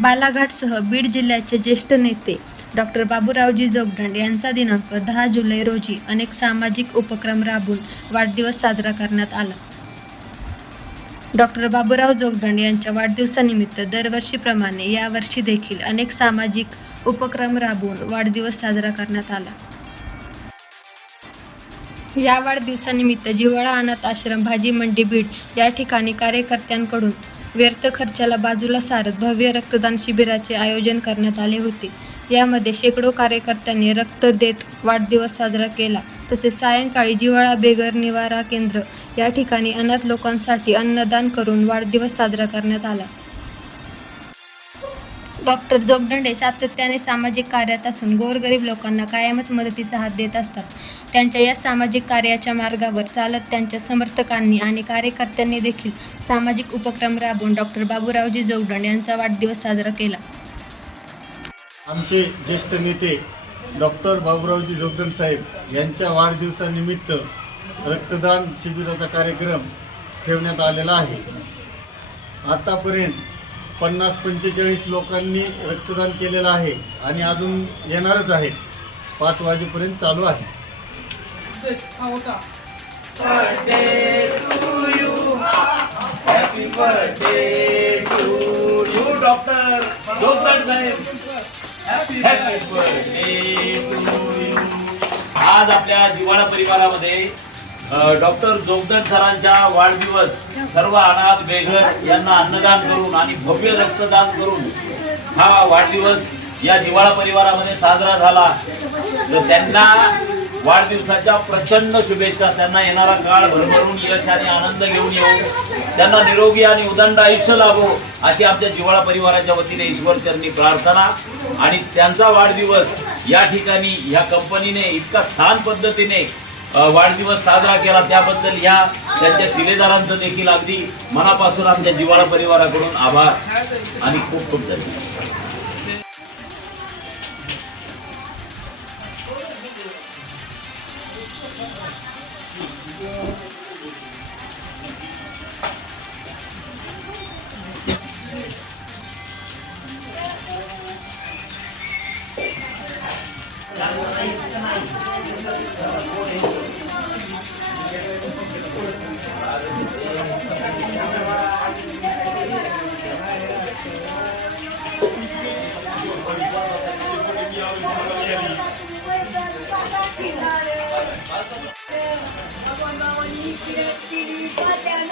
बालाघाटसह बीड जिल्ह्याचे ज्येष्ठ नेते डॉक्टर बाबूरावजी जोगदंड यांचा दिनांक दहा जुलै रोजी अनेक सामाजिक उपक्रम राबवून वाढदिवस साजरा करण्यात आला. डॉक्टर बाबूराव जोगदंड यांच्या वाढदिवसानिमित्त दरवर्षीप्रमाणे यावर्षी देखील अनेक सामाजिक उपक्रम राबवून वाढदिवस साजरा करण्यात आला. या वाढदिवसानिमित्त जिव्हाळा अनाथ आश्रम भाजी मंडी बीड या ठिकाणी कार्यकर्त्यांकडून व्यर्थ खर्चाला बाजूला सारत भव्य रक्तदान शिबिराचे आयोजन करण्यात आले होते. यामध्ये शेकडो कार्यकर्त्यांनी रक्त देत वाढदिवस साजरा केला. तसेच सायंकाळी जिव्हाळा बेगर निवारा केंद्र या ठिकाणी अनाथ लोकांसाठी अन्नदान करून वाढदिवस साजरा करण्यात आला. डॉक्टर जोगदंडे सातत्याने सामाजिक कार्यात असून गोरगरीब लोकांना कायमच मदतीचा हात देत असतात. त्यांच्या या सामाजिक कार्याच्या मार्गावर चालत त्यांच्या समर्थकांनी आणि कार्यकर्त्यांनी देखील सामाजिक उपक्रम राबवून डॉक्टर बाबूरावजी जोगदंड यांचा वाढदिवस साजरा केला. आमचे ज्येष्ठ नेते डॉक्टर बाबूरावजी जोगदंड साहेब यांच्या वाढदिवसानिमित्त रक्तदान शिबिराचा कार्यक्रम ठेवण्यात आलेला आहे. आतापर्यंत पन्नास पंचेचाळीस लोकांनी रक्तदान केलेलं आहे आणि अजून येणारच आहे पाच वाजेपर्यंत चालू आहे. आज आपल्या जिवाळा परिवारामध्ये डॉक्टर जोगदन सरांच्या वाढदिवस सर्व अनाथ बेघर यांना अन्नदान करून आणि भव्य रक्तदान करून हा वाढदिवस या जिवाळा परिवारामध्ये साजरा झाला. तर त्यांना वाढदिवसाच्या प्रचंड शुभेच्छा. त्यांना येणारा काळ भरभरून यश आणि आनंद घेऊन येऊ त्यांना निरोगी आणि उदंड आयुष्य लाभो अशी आमच्या जिवाळा परिवाराच्या वतीने ईश्वर त्यांनी प्रार्थना आणि त्यांचा वाढदिवस या ठिकाणी ह्या कंपनीने इतका छान पद्धतीने वाढदिवस साजरा केला त्याबद्दल या त्यांच्या शिलेदारांचं देखील अगदी मनापासून आमच्या जिवाळा परिवाराकडून आभार आणि खूप खूप धन्यवाद Thank you. Ako ang bawal ni Pinas, Pilipinas,